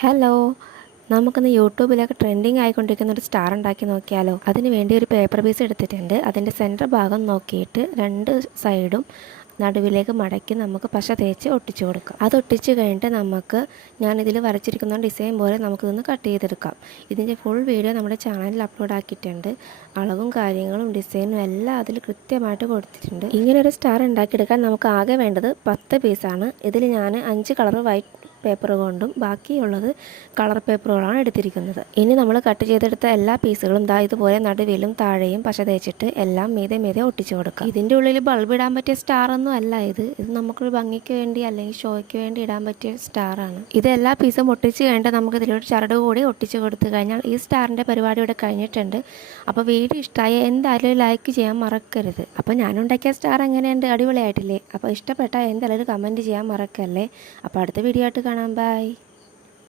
Hello, നമുക്കിന്ന് യൂട്യൂബിലൊക്കെ trending ആയിക്കൊണ്ടിരിക്കുന്ന ഒരു സ്റ്റാർ ഉണ്ടാക്കി നോക്കിയാലോ. അതിന് വേണ്ടി ഒരു പേപ്പർ പീസ് എടുത്തിട്ടുണ്ട്. അതിൻ്റെ സെൻറ്റർ ഭാഗം നോക്കിയിട്ട് രണ്ട് സൈഡും നടുവിലേക്ക് മടക്കി നമുക്ക് പശ തേച്ച് ഒട്ടിച്ചു കൊടുക്കാം. അത് ഒട്ടിച്ച് കഴിഞ്ഞിട്ട് നമുക്ക് ഞാനിതിൽ വരച്ചിരിക്കുന്ന ഡിസൈൻ പോലെ നമുക്കിതൊന്ന് കട്ട് ചെയ്തെടുക്കാം. ഇതിൻ്റെ ഫുൾ വീഡിയോ നമ്മുടെ ചാനലിൽ അപ്ലോഡ് ആക്കിയിട്ടുണ്ട്. അളവും കാര്യങ്ങളും ഡിസൈനും എല്ലാം അതിൽ കൃത്യമായിട്ട് കൊടുത്തിട്ടുണ്ട്. ഇങ്ങനെ ഒരു സ്റ്റാർ ഉണ്ടാക്കിയെടുക്കാൻ നമുക്ക് ആകെ വേണ്ടത് 10 പീസാണ്. ഇതിൽ ഞാൻ 5 കളർ വൈറ്റ് പേപ്പർ കൊണ്ടും ബാക്കിയുള്ളത് കളർ പേപ്പറുകളാണ് എടുത്തിരിക്കുന്നത്. ഇനി നമ്മൾ കട്ട് ചെയ്തെടുത്ത എല്ലാ പീസുകളും ഇതുപോലെ നടുവിലും താഴെയും പശ തേച്ചിട്ട് എല്ലാം മീതെ ഒട്ടിച്ചു കൊടുക്കുക. ഇതിൻ്റെ ഉള്ളിൽ ബൾബ് ഇടാൻ പറ്റിയ സ്റ്റാർ ഒന്നും അല്ല ഇത് നമുക്കൊരു ഭംഗിക്ക് വേണ്ടി അല്ലെങ്കിൽ ഷോയ്ക്ക് വേണ്ടി ഇടാൻ പറ്റിയ സ്റ്റാറാണ്. ഇത് എല്ലാ പീസും ഒട്ടിച്ച് കഴിഞ്ഞിട്ട് നമുക്ക് ഇതിലൊരു ചരട് കൂടി ഒട്ടിച്ച് കൊടുത്തു കഴിഞ്ഞാൽ ഈ സ്റ്റാറിൻ്റെ പരിപാടി ഇവിടെ കഴിഞ്ഞിട്ടുണ്ട്. അപ്പോൾ വീഡിയോ ഇഷ്ടമായ എന്തായാലും ലൈക്ക് ചെയ്യാൻ മറക്കരുത്. അപ്പോൾ ഞാനുണ്ടാക്കിയ സ്റ്റാർ എങ്ങനെയുണ്ട്? അടിപൊളിയായിട്ടില്ലേ? അപ്പോൾ ഇഷ്ടപ്പെട്ടാൽ എന്തായാലും ഒരു കമൻറ്റ് ചെയ്യാൻ മറക്കല്ലേ. അപ്പോൾ അടുത്ത വീഡിയോ ആയിട്ട് കാണാം. ബൈ.